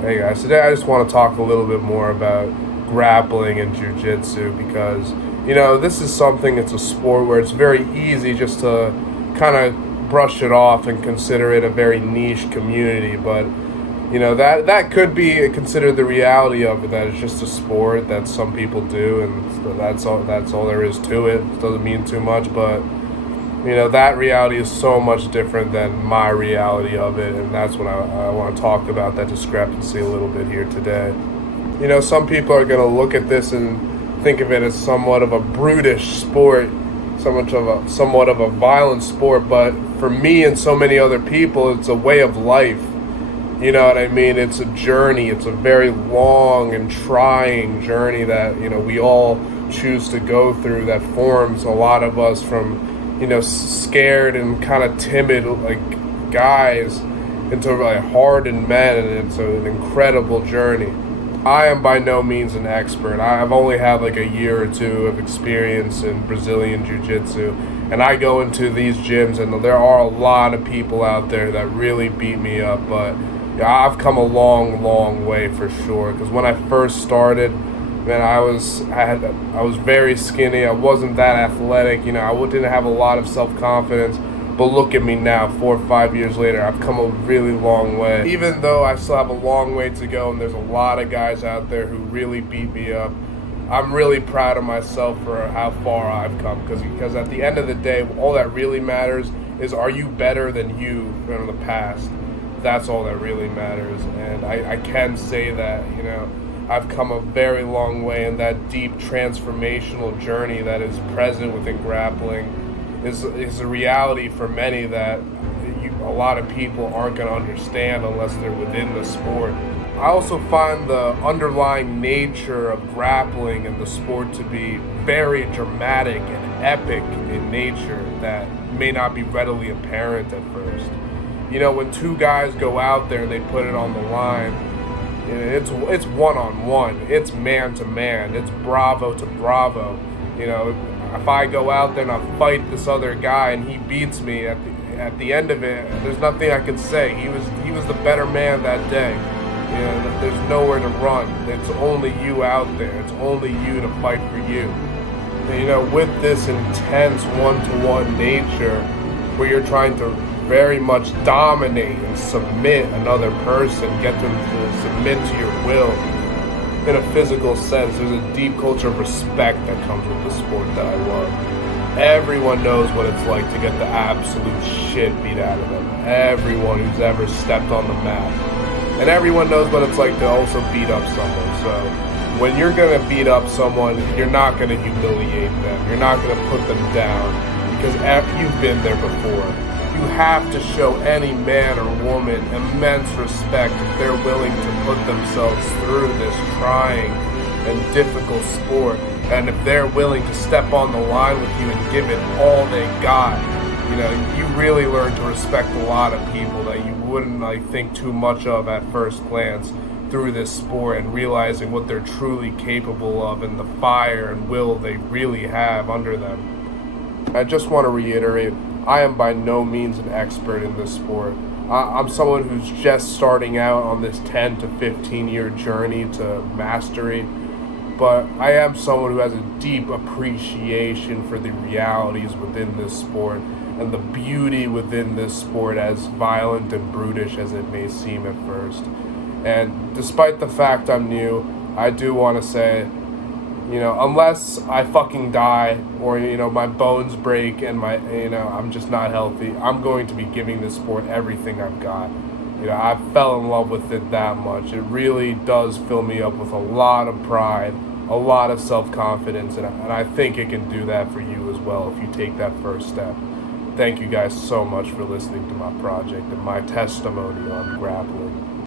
Hey guys, today I just want to talk a little bit more about grappling and jiu-jitsu because, this is something, it's a sport where it's very easy just to kind of brush it off and consider it a very niche community, but, that could be considered the reality of it, that it's just a sport that some people do, and so that's all there is to it. It doesn't mean too much, but that reality is so much different than my reality of it, and that's what I want to talk about, that discrepancy a little bit here today. Some people are going to look at this and think of it as somewhat of a brutish sport, somewhat of a violent sport, but for me and so many other people, it's a way of life. You know what I mean? It's a journey. It's a very long and trying journey that, we all choose to go through, that forms a lot of us from scared and kind of timid like guys into like hardened men, and it's an incredible journey. I am by no means an expert. I've only had like a year or two of experience in Brazilian Jiu-Jitsu, and I go into these gyms and there are a lot of people out there that really beat me up, but yeah, I've come a long way for sure, because when I first started, man, I was very skinny. I wasn't that athletic. I didn't have a lot of self-confidence. But look at me now, 4 or 5 years later. I've come a really long way. Even though I still have a long way to go, and there's a lot of guys out there who really beat me up, I'm really proud of myself for how far I've come. Because at the end of the day, all that really matters is, are you better than you from the past? That's all that really matters. And I can say that, I've come a very long way, and that deep transformational journey that is present within grappling is a reality for many that a lot of people aren't going to understand unless they're within the sport. I also find the underlying nature of grappling and the sport to be very dramatic and epic in nature that may not be readily apparent at first. When two guys go out there and they put it on the line, it's one-on-one, it's man-to-man, it's bravo to bravo. If I go out there and I fight this other guy and he beats me, at the end of it, there's nothing I can say. He was the better man that day. There's nowhere to run. It's only you out there. It's only you to fight for you. With this intense one-to-one nature, where you're trying to very much dominate and submit another person, get them to submit to your will. In a physical sense, there's a deep culture of respect that comes with the sport that I love. Everyone knows what it's like to get the absolute shit beat out of them. Everyone who's ever stepped on the mat. And everyone knows what it's like to also beat up someone. So when you're going to beat up someone, you're not going to humiliate them. You're not going to put them down, because you've been there before. You have to show any man or woman immense respect if they're willing to put themselves through this trying and difficult sport, and if they're willing to step on the line with you and give it all they got. You really learn to respect a lot of people that you wouldn't think too much of at first glance through this sport, and realizing what they're truly capable of and the fire and will they really have under them. I just want to reiterate, I am by no means an expert in this sport. I'm someone who's just starting out on this 10 to 15 year journey to mastery, but I am someone who has a deep appreciation for the realities within this sport and the beauty within this sport, as violent and brutish as it may seem at first. And despite the fact I'm new, I do want to say, unless I fucking die or, my bones break and I'm just not healthy, I'm going to be giving this sport everything I've got. I fell in love with it that much. It really does fill me up with a lot of pride, a lot of self-confidence, and I think it can do that for you as well if you take that first step. Thank you guys so much for listening to my project and my testimony on grappling.